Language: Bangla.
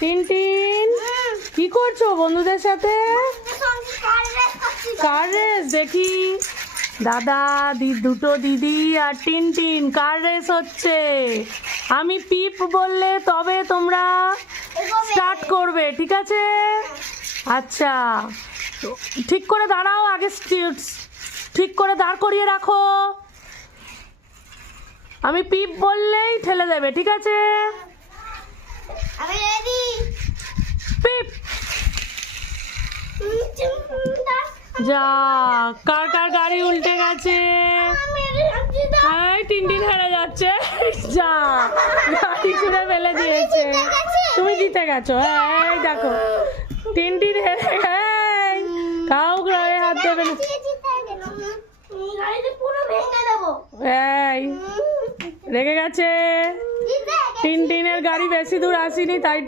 টিনটিন কি করছো বন্ধুদের সাথে? কার রেস দেখি। দাদা দুটো দিদি আর টিনটিন কার রেস হচ্ছে। আমি পিপ বললে তবে তোমরা স্টার্ট করবে, ঠিক আছে? আচ্ছা, ঠিক করে দাঁড়াও, আগে ঠিক করে দাঁড় করিয়ে রাখো। আমি পিপ বললেই ঠেলে দেবে, ঠিক আছে? আমি রেডি। পিপ। যা, কার কার গাড়ি উল্টে গেছে। এই টিনটিন হেরে যাচ্ছে। যা, গাড়ি ছুঁড়ে ফেলে দিয়েছে। তুমি জিতে গেছো। এই দেখো টিনটিন হেরে কাউ গায়ে হাত দেবে না। এই রেগে গেছে। টিনটিনের গাড়ি বেশি দূর আসেনি তাই